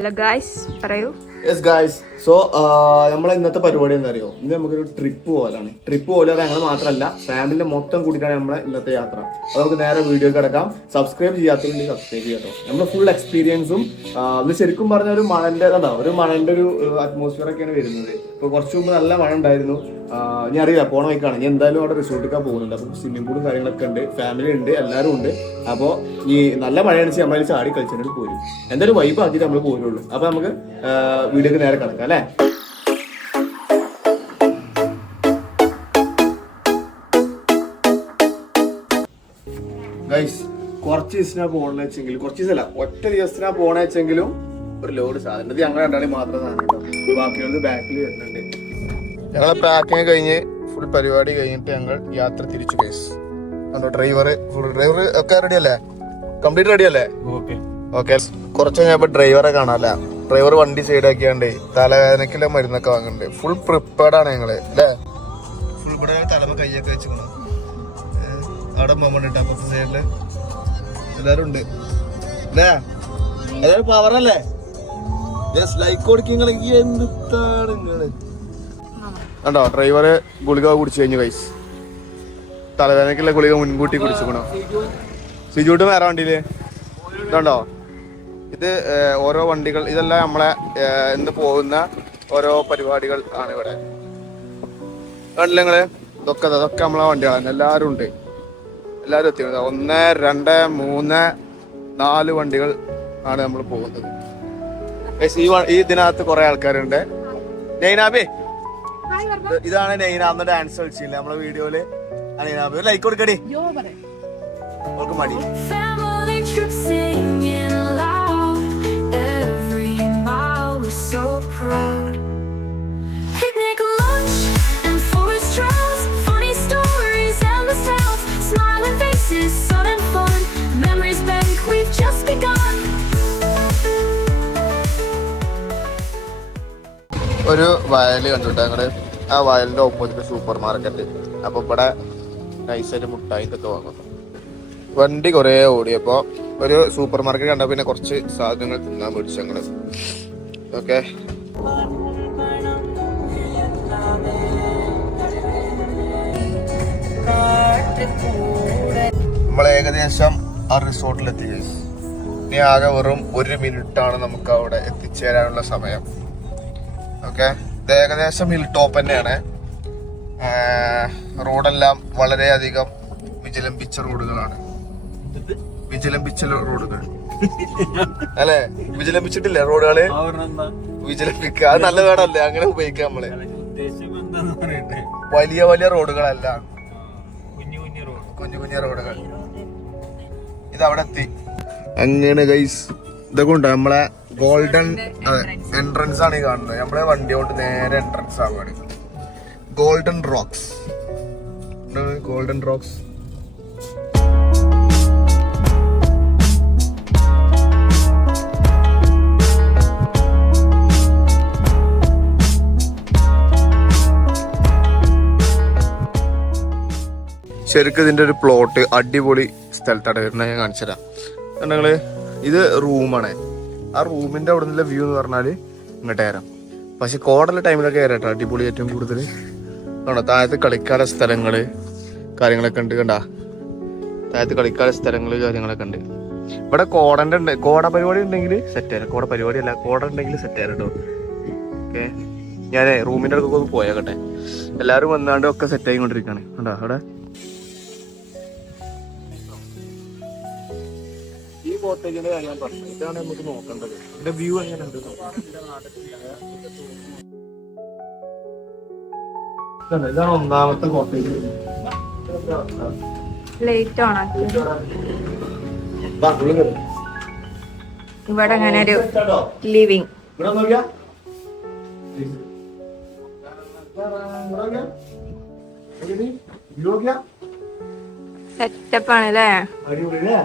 Hello guys, pareho. Yes guys so നമ്മളെ ഇന്നത്തെ പരിപാടി എന്താ അറിയോ ഇന്ന് നമുക്കൊരു ട്രിപ്പ് പോലാണ്. ട്രിപ്പ് പോലെ ഞങ്ങൾ മാത്രമല്ല ഫാമിലിനെ മൊത്തം കൂട്ടിയിട്ടാണ് നമ്മളെ ഇന്നത്തെ യാത്ര. അത് നമുക്ക് നേരെ വീഡിയോ കിടക്കാം. സബ്സ്ക്രൈബ് ചെയ്യാത്തവരുണ്ടെങ്കിൽ സബ്സ്ക്രൈബ് ചെയ്യാട്ടോ. നമ്മൾ ഫുൾ എക്സ്പീരിയൻസും അത് ശരിക്കും പറഞ്ഞ ഒരു മഴന്റെ എന്താ ഒരു മഴന്റെ ഒരു അറ്റ്മോസ്ഫിയർ ഒക്കെയാണ് വരുന്നത്. ഇപ്പൊ കുറച്ച് മുമ്പ് നല്ല മഴ ഉണ്ടായിരുന്നു. ഞാൻ അറിയില്ല പോണ വൈക്കാണ് ഇനി എന്തായാലും അവിടെ റിസോർട്ടിലേക്ക് പോകുന്നുണ്ട്. അപ്പം സ്വിമ്മിംഗ് പൂളും കാര്യങ്ങളൊക്കെ ഉണ്ട് ഫാമിലി ഉണ്ട് എല്ലാവരും ഉണ്ട്. അപ്പോൾ ഈ നല്ല മഴയാണ് വെച്ചാൽ നമ്മൾ ചാടി കളിച്ചിട്ട് പോരും. എന്തായാലും വൈബ് ആക്കിയിട്ട് നമ്മൾ പോരുള്ളൂ. അപ്പോൾ നമുക്ക് വീഡിയോക്ക് നേരെ കിടക്കാം അല്ലേ? ഗൈസ് കുറച്ച് ദിവസത്തിനാ പോകണെന്ന് വെച്ചെങ്കിൽ കുറച്ച് ദിവസമല്ല ഒറ്റ ദിവസത്തിനാ പോണ വെച്ചെങ്കിലും ഒരു ലോഡ് സാധനം ഇത് ഞങ്ങൾ രണ്ടാളി മാത്രം സാധനം ബാക്കിയുള്ളത് ബാക്കിൽ വരുന്നുണ്ട്. ഞങ്ങളെ പാക്കിങ് കഴിഞ്ഞ് ഫുൾ പരിപാടി കഴിഞ്ഞിട്ട് ഞങ്ങൾ യാത്ര തിരിച്ചു കേസ് കണ്ടോ ഡ്രൈവർ ഫുൾ ഡ്രൈവർ ഒക്കെ റെഡി അല്ലേ? കംപ്ലീറ്റ് റെഡി അല്ലേ? ഓക്കെ കുറച്ച് കഴിഞ്ഞപ്പോ ഡ്രൈവറെ കാണാല്ല ഡ്രൈവർ വണ്ടി സൈഡാക്കിയാണ്ട് തലവേദനക്കുള്ള മരുന്നൊക്കെ വാങ്ങുന്നുണ്ട് ഫുൾ പ്രിപ്പേർഡ് ആണ് ഞങ്ങൾ അല്ലേ? ഫുൾ ഇവിടെ തലമ കൈയൊക്കെ വെച്ചിരുന്നു അവിടെ മമ്മണ്ട് അപ്പുറത്തെ സൈഡിൽ എല്ലാരും ഉണ്ട്. അല്ലേ? എല്ലാരും പവറല്ലേ ലൈക്ക് കൊടുക്കുക എന്താണ് നിങ്ങൾ. കണ്ടോ ഡ്രൈവറ് ഗുളിക കുടിച്ചു കഴിഞ്ഞു കൈസ് തലവേദനക്കുള്ള ഗുളിക മുൻകൂട്ടി കുടിച്ചുക്കണോ സിജൂട്ട് വേറെ വണ്ടിയിൽ. ഇതുണ്ടോ? ഇത് ഓരോ വണ്ടികൾ ഇതെല്ലാം നമ്മളെ ഇന്ന് പോകുന്ന ഓരോ പരിപാടികൾ ആണ് ഇവിടെ. കണ്ടില്ല നിങ്ങൾ? ഇതൊക്കെ ഇതൊക്കെ നമ്മളെ വണ്ടികളാണ് എല്ലാവരും ഉണ്ട്. എല്ലാവരും എത്തി ഒന്ന് രണ്ട് മൂന്ന് നാല് വണ്ടികൾ ആണ് നമ്മൾ പോകുന്നത്. ഈ ഈ ഇതിനകത്ത് കുറെ ആൾക്കാരുണ്ട്. നൈനാബേ ഇത് ഇതാണ് നൈനാന്ന് ഡാൻസ് കളിച്ചില്ല? നമ്മളെ വീഡിയോയിൽ. നൈനാബ് ലൈക്ക് കൊടുക്കടി. അവർക്ക് മടി. ഒരു വയൽ കണ്ടിട്ട് ഞങ്ങൾ? ആ വയലിന്റെ ഓപ്പോസിറ്റ് സൂപ്പർ മാർക്കറ്റ് അപ്പൊ ഇവിടെ നൈസായിട്ട് മുട്ടായി ഇതൊക്കെ വാങ്ങുന്നു വണ്ടി കുറേ ഓടിയപ്പോ ഒരു സൂപ്പർ മാർക്കറ്റ് കണ്ട പിന്നെ കുറച്ച് സാധനങ്ങൾ തിന്നാൻ മേടിച്ചു ഞങ്ങൾ. ഓക്കെ. നമ്മൾ ഏകദേശം ആ റിസോർട്ടിലെത്തി. ഇനി ആകെ വെറും ഒരു മിനിറ്റ് ആണ് നമുക്ക് അവിടെ എത്തിച്ചേരാനുള്ള സമയം. ഓക്കെ ഇത് ഏകദേശം ഹിൽ ടോപ്പ് തന്നെയാണ് റോഡെല്ലാം വളരെയധികം വിചലംബിച്ച റോഡുകളാണ്. വിചലംബിച്ച റോഡുകൾ. അല്ലെ? വിജലംബിച്ചിട്ടില്ലേ റോഡുകൾ? വിചലംബിക്ക അത് നല്ല വേടല്ലേ അങ്ങനെ ഉപയോഗിക്കാം നമ്മൾ. വലിയ വലിയ റോഡുകളല്ല. കുഞ്ഞു കുഞ്ഞു റോഡുകൾ ഇത് അവിടെ എത്തി അങ്ങനെ ഗൈസ് ഇതൊക്കെ ഉണ്ടോ നമ്മളെ ഗോൾഡൻ എൻട്രൻസ് ആണ് ഈ കാണുന്നത്. നമ്മളെ വണ്ടി കൊണ്ട് നേരെ എൻട്രൻസ് ആവുകയാണ് ഗോൾഡൻ റോക്സ് ഗോൾഡൻ റോക്സ് ശരിക്കും ഇതിന്റെ ഒരു പ്ലോട്ട് അടിപൊളി സ്ഥലത്താണ് വരുന്നത്. ഞാൻ കാണിച്ചു തരാം ഇത് റൂമാണ് ആ റൂമിന്റെ അവിടെ നിന്നുള്ള വ്യൂ എന്ന് പറഞ്ഞാൽ ഇങ്ങോട്ട് കയറാം. പക്ഷെ കോടല ടൈമിലൊക്കെ കയറാം അടിപൊളി ഏറ്റവും കൂടുതൽ കാണോ താഴത്ത് കളിക്കാല സ്ഥലങ്ങൾ കാര്യങ്ങളൊക്കെ ഉണ്ട് കണ്ടാ? താഴത്ത് കളിക്കാല സ്ഥലങ്ങൾ കാര്യങ്ങളൊക്കെ ഉണ്ട്. ഇവിടെ കോടന്റെ ഉണ്ട് കോട പരിപാടി ഉണ്ടെങ്കിൽ സെറ്റ് ആയിരുന്നു കോട പരിപാടി അല്ല കോട ഉണ്ടെങ്കിൽ സെറ്റ് ആയിരുന്നു ഓക്കെ? ഞാനേ റൂമിന്റെ അടുക്കൊക്കെ ഒന്ന് പോയാകട്ടെ എല്ലാവരും വന്നാണ്ട് ഒക്കെ സെറ്റ് ആയിക്കൊണ്ടിരിക്കുകയാണ് കണ്ടോ? അവിടെ? ഈ കോട്ടേജിന്റെ കാര്യം ഞാൻ പറഞ്ഞു. ഇതാണ് നമുക്ക് നോക്കേണ്ടത്. ഇതിന്റെ വ്യൂ എങ്ങനെയുണ്ട്? ഇതാണ് ഒന്നാമത്തെ കോട്ടേജ് ലേറ്റ് ഓണാക്കി ഇവിടെ അങ്ങനെ ഒരു ലിവിങ് ഇവിടെ നോക്കിയാ? നോക്കിയാ? സെറ്റപ്പ് ആണ് അല്ലേ അടിപൊളി അല്ലേ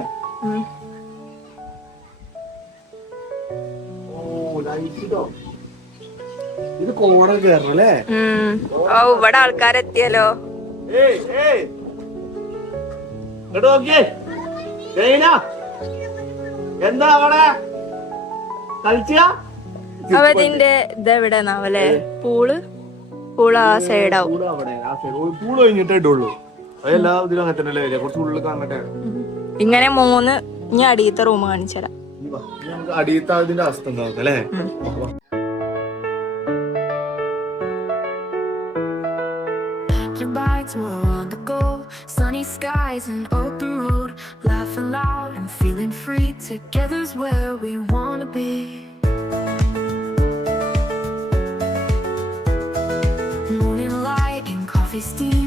ഇത് കോട കയറണം അല്ലേ. ഓ ഇവിടെ ആൾക്കാരെത്തിയല്ലോ. എന്താ അവിടെ? ഇതിന്റെ ഇതെവിടെ നാവല്ലേ പൂൾ? പൂൾ ആ സൈഡാവും. പൂൾ കഴിഞ്ഞിട്ടേ ഇടുള്ളൂ. ഇതിലും അങ്ങനെ തന്നെ കുറച്ച് ഉള്ളിൽ കാണട്ടെ. ഇങ്ങനെ മൂന്ന് ഇനി അടിയത്തെ റൂം വാ. ഇനി നമുക്ക് അടിയത്തെ അവസ്ഥ ഉണ്ടാവും അല്ലേ. Sunny skies and open road. Laughing loud and feeling free. Together's where we wanna be. Morning light and coffee steam.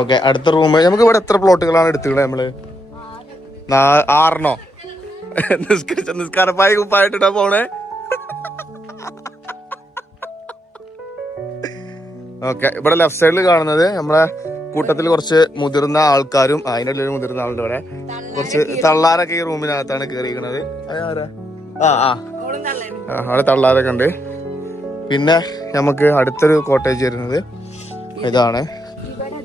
Okay അടുത്ത റൂം നമുക്ക് ഇവിടെ എത്ര പ്ലോട്ടുകളാണ് എടുത്തുള്ളത് നമ്മൾ? ആറിനോ? ആറെണ്ണോ നിസ്കരിച്ച നിസ്കാരപ്പായ കുപ്പായിട്ടിട്ടാ പോണേ. ഓക്കെ ഇവിടെ ലെഫ്റ്റ് സൈഡിൽ കാണുന്നത് നമ്മളെ കൂട്ടത്തിൽ കുറച്ച് മുതിർന്ന ആൾക്കാരും അതിനുള്ള ഒരു മുതിർന്ന ആളുടെ ഇവിടെ. കുറച്ച് തള്ളാരൊക്കെ ഈ റൂമിനകത്താണ് കയറിയിരിക്കുന്നത് ആ ആ, അവിടെ തള്ളാരൊക്കെ ഉണ്ട്. പിന്നെ നമുക്ക് അടുത്തൊരു കോട്ടേജ് വരുന്നത്. ഇതാണ്.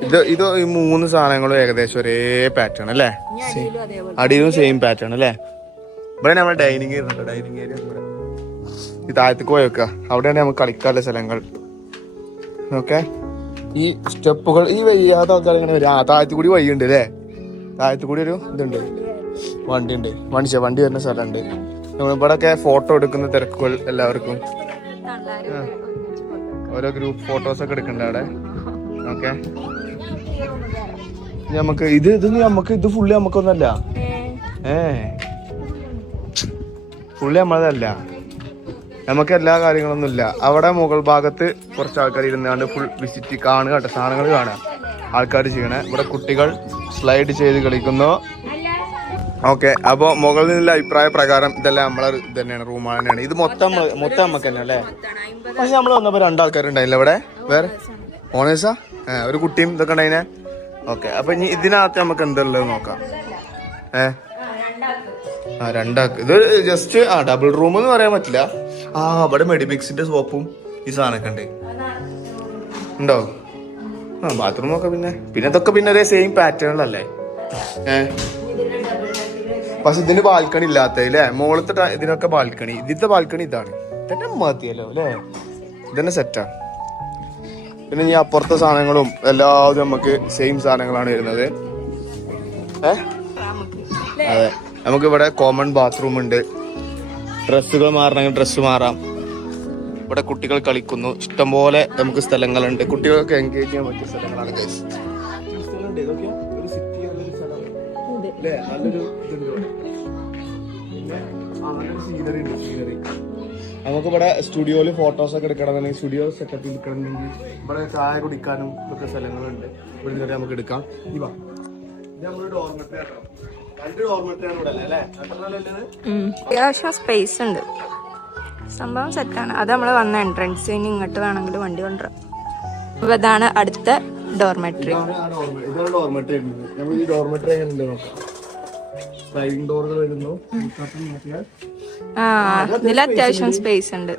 ഇത് ഇത് ഈ മൂന്ന് സാധനങ്ങളും ഏകദേശം ഒരേ പാറ്റേൺ അല്ലേ? അടിയിലും സെയിം പാറ്റേൺ അല്ലേ? ഇവിടെ നമ്മൾ ഡൈനിങ് ഏരിയ ഡൈനിങ് ഏരിയ ഈ താഴത്തേക്ക് പോയി വെക്കുക അവിടെയാണ് നമുക്ക് കളിക്കാനുള്ള സ്ഥലങ്ങൾ. ഓക്കെ ഈ സ്റ്റെപ്പുകൾ ഈ വയ്യാത്ത ആൾക്കാർ ഇങ്ങനെ വരും. ആ താഴത്തു കൂടി വഴിയുണ്ട് അല്ലേ? താഴത്തു കൂടി ഒരു ഇതുണ്ട്. വണ്ടി ഉണ്ട് മനുഷ്യ വണ്ടി വരുന്ന സ്ഥലമുണ്ട്. നമ്മൾ ഇവിടെയൊക്കെ ഫോട്ടോ എടുക്കുന്ന തിരക്കുകൾ എല്ലാവർക്കും. ഓരോ ഗ്രൂപ്പ് ഫോട്ടോസ് ഒക്കെ എടുക്കണ്ട അവിടെ? ഓക്കെ നമുക്ക് ഇത് ഇത് നമുക്ക് ഇത് ഫുള്ളി നമുക്കൊന്നല്ല ഏ. ഫുള്ളി നമ്മളതല്ല നമുക്ക് എല്ലാ കാര്യങ്ങളൊന്നും ഇല്ല അവിടെ മുകൾ ഭാഗത്ത് കുറച്ച് ആൾക്കാർ ഇരുന്നാണ്ട് ഫുൾ വിസിറ്റ് കാണുക കേട്ടോ. സാധനങ്ങൾ കാണുക. ആൾക്കാർ ചെയ്യണേ. ഇവിടെ കുട്ടികൾ സ്ലൈഡ് ചെയ്ത് കളിക്കുന്നു. ഓക്കെ. അപ്പോൾ മുകളിൽ നിന്നുള്ള അഭിപ്രായ പ്രകാരം ഇതെല്ലാം നമ്മളെ ഇത് തന്നെയാണ്. റൂമാണ് തന്നെയാണ് ഇത് മൊത്തം മൊത്തം നമുക്ക് തന്നെ അല്ലേ? പക്ഷെ നമ്മൾ വന്നപ്പോൾ രണ്ടാൾക്കാരുണ്ടായില്ല ഇവിടെ? വേറെ? ഓണേഴ്സാ? ഒരു കുട്ടിയും ഇതൊക്കെ ഉണ്ടായിനെ? ഓക്കെ അപ്പൊ ഇനി ഇതിനകത്ത് നമുക്ക് എന്തുള്ളത് നോക്കാം? ഏ? ആ രണ്ടാക്ക്. ഇത് ജസ്റ്റ് ആ ഡബിൾ റൂം എന്ന് പറയാൻ പറ്റില്ല. ആ അവിടെ മെഡിമിക്സിന്റെ സോപ്പും ഈ സാധനമൊക്കെ ഉണ്ട്. ഉണ്ടോ? ആ ബാത്റൂം ഒക്കെ പിന്നെ. പിന്നെ ഇതൊക്കെ പിന്നെ ഒരേ സെയിം പാറ്റേണിലല്ലേ ഏ? പക്ഷെ ഇതിന് ബാൽക്കണി ഇല്ലാത്ത അല്ലേ? മുകളത്തെ ഇതിനൊക്കെ ബാൽക്കണി ഇതിന്റെ ബാൽക്കണി ഇതാണ്. ഇതന്നെ മതിയല്ലോ അല്ലേ? ഇതന്നെ സെറ്റാ പിന്നെ ഈ അപ്പുറത്തെ സാധനങ്ങളും എല്ലാവരും നമുക്ക് സെയിം സാധനങ്ങളാണ് വരുന്നത്. അതെ. നമുക്ക് ഇവിടെ കോമൺ ബാത്റൂം ഉണ്ട്. ഡ്രസ്സുകൾ മാറണമെങ്കിൽ ഡ്രസ്സ് മാറാം. ഇവിടെ കുട്ടികൾ കളിക്കുന്നു. ഇഷ്ടംപോലെ നമുക്ക് സ്ഥലങ്ങളുണ്ട്. കുട്ടികൾക്ക് എൻഗേജ് ചെയ്യാൻ പറ്റിയ സ്ഥലങ്ങളാണ് guys. സ്ഥലമുണ്ട്. ഇതൊക്കെ ഒരു സിറ്റി നല്ലൊരു ഇതുണ്ട് ഇവിടെ. പിന്നെ സീനറി ഉണ്ട് സീനറി നമുക്ക് ഇവിടെ സ്റ്റുഡിയോയിൽ ഫോട്ടോസ് ഒക്കെ എടുക്കണമെന്നുണ്ടെങ്കിൽ സ്റ്റുഡിയോ സെറ്റപ്പിൽ എടുക്കണമെങ്കിൽ ഇവിടെ ചായ കുടിക്കാനും ഇതൊക്കെ സ്ഥലങ്ങളുണ്ട്. ഇവിടെ നിന്ന് നമുക്ക് എടുക്കാം. ഇവ അത്യാവശ്യം സ്പേസ് ഉണ്ട്. സംഭവം സെറ്റാണ് അത് നമ്മൾ വന്ന എൻട്രൻസ് ഇനി ഇങ്ങോട്ട് വേണമെങ്കിൽ വണ്ടി കൊണ്ടുവരാം. അപ്പൊ ഇതാണ് അടുത്ത ഡോർമെട്രി ഇതാണ് ഡോർമെട്രി നമ്മൾ ഈ ഡോർമെറ്ററി എങ്ങനെ ഡോറുകൾ വരുന്നു. നോക്കിയാൽ ആ ഇതിൽ അത്യാവശ്യം സ്പേസ് ഉണ്ട്.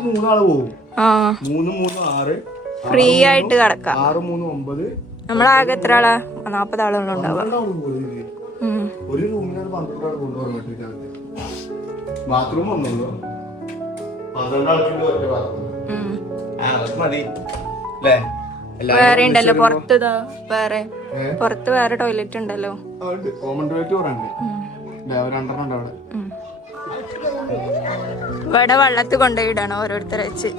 മൂന്നാൾ പോകും ആ. മൂന്ന് മൂന്ന് ആറ്. ഫ്രീ ആയിട്ട് കിടക്കാം. ആറ് മൂന്ന് ഒമ്പത്. നമ്മളാകെ എത്ര ആളാ നാപ്പത് ഉണ്ടാവുക. ഉം. ഒരു റൂമിനാണ് ബാത്റൂം ഒന്നുള്ളൂ പന്ത്രണ്ടാൾക്കുണ്ട് ഒറ്റ ബാത്റൂം. മതി. അല്ലേ? വേറെ ഉണ്ടല്ലോ പുറത്ത് വേറെ. പുറത്ത് വേറെ ടോയ്ലറ്റ് ഉണ്ടല്ലോ. കോമൺ ടോയ്ലറ്റ് ഉണ്ട്. രണ്ടെണ്ണം ഉണ്ട് അവിടെ. ഇവിടെ വെള്ളത്തിൽ കൊണ്ടുപോയിടണം ഓരോരുത്തരെ വെച്ച്.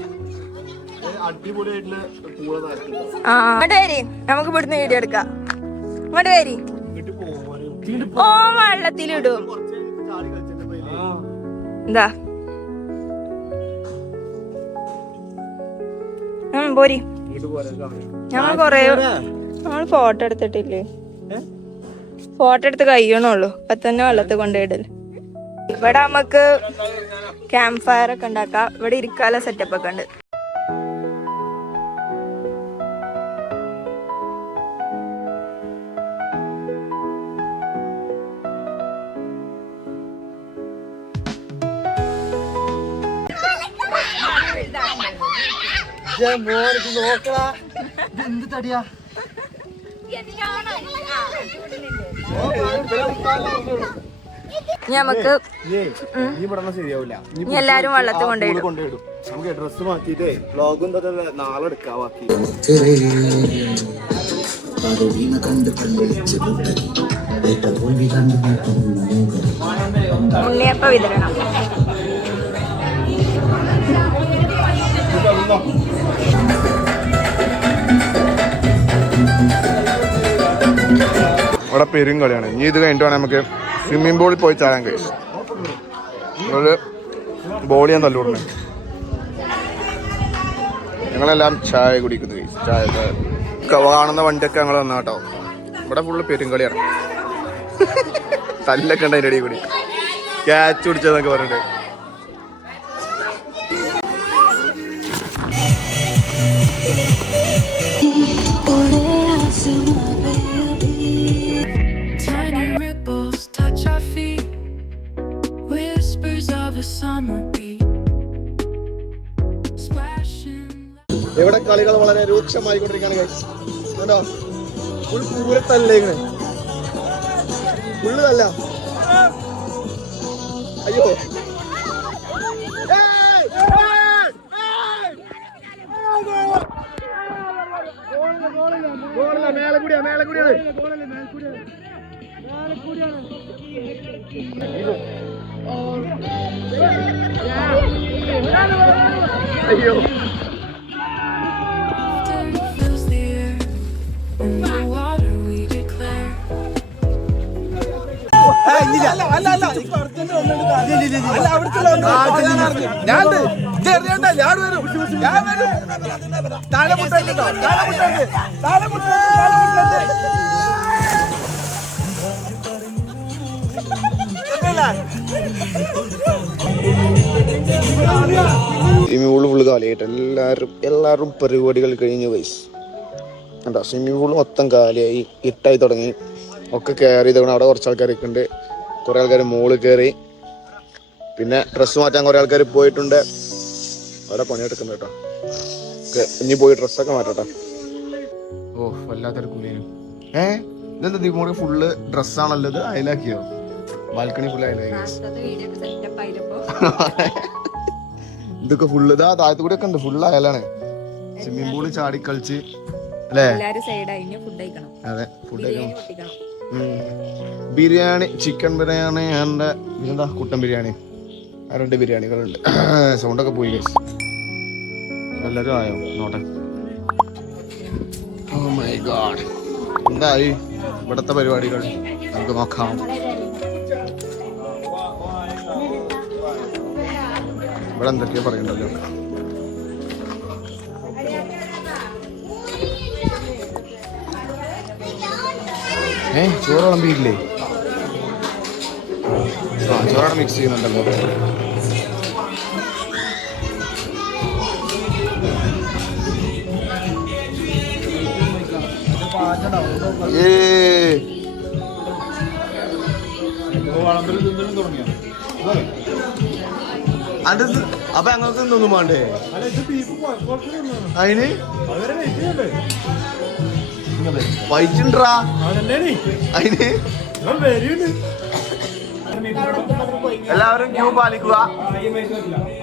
ആ. ഇങ്ങോട്ട് വരി. നമുക്ക് ഇവിടുന്ന് വീഡിയോ എടുക്കാം. ഇങ്ങോട്ട് വരി. ഓ വെള്ളത്തിലിടും. എന്താ? പോരി. ഞങ്ങൾ കൊറേ നമ്മൾ ഫോട്ടോ എടുത്തിട്ടില്ലേ? ഫോട്ടോ എടുത്ത് കഴിയണുള്ളൂ. അപ്പൊ തന്നെ വെള്ളത്തിൽ കൊണ്ടുപോയിടൽ. ഇവിടെ നമുക്ക് ക്യാമ്പ് ഫയർ ഒക്കെ ഉണ്ടാക്കാം. ഇവിടെ ഇരിക്കാല സെറ്റപ്പ് ഒക്കെ ഉണ്ട്. എന്ത് തടിയാ? ഇനി നമുക്ക് എല്ലാരും വള്ളത്തിൽ കൊണ്ടുപോയിടും കൊണ്ടുപോയിടും നമുക്ക് ഡ്രസ് മാറ്റിട്ടേ വ്ളോഗും ഇതൊക്കെ നാളെ എടുക്കാം ബാക്കി. ഉണ്ണിയപ്പ വിതരണം. ഇവിടെ പെരും കളിയാണ്. ഇനി ഇത് കഴിഞ്ഞിട്ട് വേണം നമുക്ക് സ്വിമ്മിംഗ് പൂളിൽ പോയി ചാടാൻ കഴിയും. ഒരു ബോൾ ഞാൻ തല്ലൂടണേ ഞങ്ങളെല്ലാം ചായ കുടിക്കുന്നു. ചായ കാണുന്ന വണ്ടിയൊക്കെ ഞങ്ങൾ വന്ന കേട്ടോ. ഇവിടെ ഫുള്ള് പെരും കളിയാണ് തല്ലൊക്കെ ഉണ്ട് അതിന്റെ ഇടയിൽ കൂടി. ക്യാച്ച് പിടിച്ചതെന്നൊക്കെ പറഞ്ഞിട്ട്. ഇവിടെ കളികൾ വളരെ രൂക്ഷമായിക്കൊണ്ടിരിക്കുകയാണ് guys. കണ്ടോ? ഫുൾ പൂരത്തല്ലേക്കണേ ഫുള്ള് തല്ല അയ്യോ. മേലെ കൂടിയാ, മേലെ കൂടിയാണ്. അയ്യോ. സ്വിമ്മിംഗ് പൂൾ ഫുള്ള് കാലിയായിട്ട് എല്ലാവരും എല്ലാവരും പരിപാടികൾ കഴിഞ്ഞ് വൈസ് എന്താ സ്വിമ്മിംഗ് പൂൾ മൊത്തം കാലിയായി ഇട്ടായി തുടങ്ങി. ഒക്കെ കയറി തവണ അവിടെ കുറച്ച് ആൾക്കാരൊക്കെ ഉണ്ട്. കുറേ ആൾക്കാർ മോൾ കയറി പിന്നെ ഡ്രസ്സ് മാറ്റാൻ കുറേ ആൾക്കാർ പോയിട്ടുണ്ട്. അവിടെ പണിയെടുക്കുന്നു കേട്ടോ ഇനി പോയി ഡ്രസ്സൊക്കെ മാറ്റട്ടെ. ഓ വല്ലാത്തൊരു കുലീനും ഏ ഇതെന്താ ദീപമോട് ഫുള്ള് ഡ്രസ്സാണല്ലോ ഇത്? അയലാക്കിയോ? ബാൽക്കണി ഫുള്ള് അയലാക്കി ഇതൊക്കെ ഫുള്ള് ഇതാ താഴത്തു കൂടെ ഒക്കെ ഉണ്ട്. ഫുള്ള് അയലാണ്. സ്വിമ്മിംഗ് പൂൾ ചാടി കളിച്ച്. അല്ലേ? അതെ ഫുഡ് കഴിക്കണം. ബിരിയാണി ചിക്കൻ ബിരിയാണി ആൻഡ് പിന്നെന്താ കുട്ടൻ ബിരിയാണി. രണ്ട് ബിരിയാണികളുണ്ട്. സൗണ്ടൊക്കെ പോയി എല്ലാവരും ആയോ? നോട്ടെ. ഓ മൈ ഗോഡ് എന്തായി? ഇവിടത്തെ പരിപാടികൾ നമുക്ക് നോക്കാം. ഇവിടെ എന്തൊക്കെയാ പറയണ്ടല്ലോ? ഏ ചോറ് വിളമ്പിയില്ലേ? ചോറോടെ മിക്സ് ചെയ്യുന്നുണ്ടല്ലോ. അപ്പൊ അങ്ങനത്തെ ഒന്നും വേണ്ടേ? അതിന് വൈറ്റുണ്ടാ അതിന് എല്ലാവരും ക്യൂ പാലിക്കുക.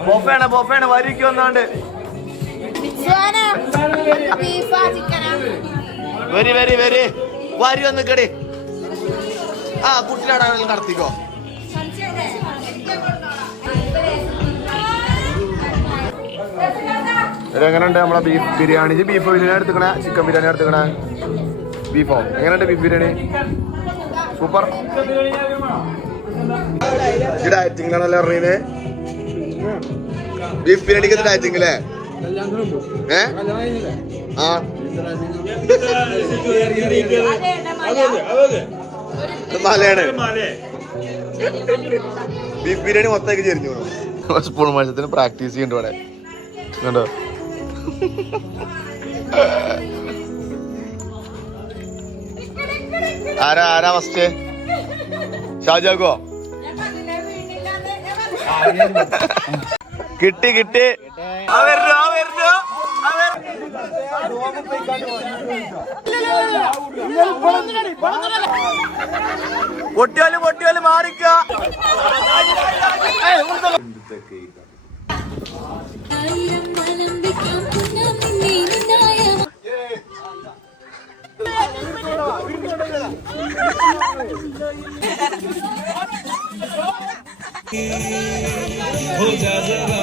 ബോഫയാണ് ബോഫയാണ് വരിക്കും ഒന്നാണ്ട് വരി വരി വരി. വരി വന്ന് കടി ആ കുട്ടിയുടെ നടത്തിക്കോ എങ്ങനെയുണ്ട് നമ്മളെ ബീഫ് ബിരിയാണി? ബീഫ് ബിരിയാണി എടുത്തുക്കണേ? ചിക്കൻ ബിരിയാണി എടുത്തുക്കണേ? ബീഫോ? എങ്ങനെയുണ്ട് ബീഫ് ബിരിയാണി? സൂപ്പർ. ഈ ഡയറ്റിങ്ങിലാണല്ലോ അറിയുന്നത് ബീഫ് ബിരിയാണിക്ക് ഡയറ്റിംഗ് അല്ലേ ഏ? ആ. മലയാണ്. ബീഫ് ബിരിയാണി മൊത്തമാക്കി ചെരിഞ്ഞു സ്പൂൺ മത്സരത്തിന് പ്രാക്ടീസ് ചെയ്യുന്നുണ്ട് ഇവിടെ. കണ്ടോ? ആരാ ആരാ ഫസ്റ്റ് ഷാജാക്കോ കിട്ടി കിട്ടി പൊട്ടിയാലും. പൊട്ടിയാൽ മാറിക്ക हो Jesus.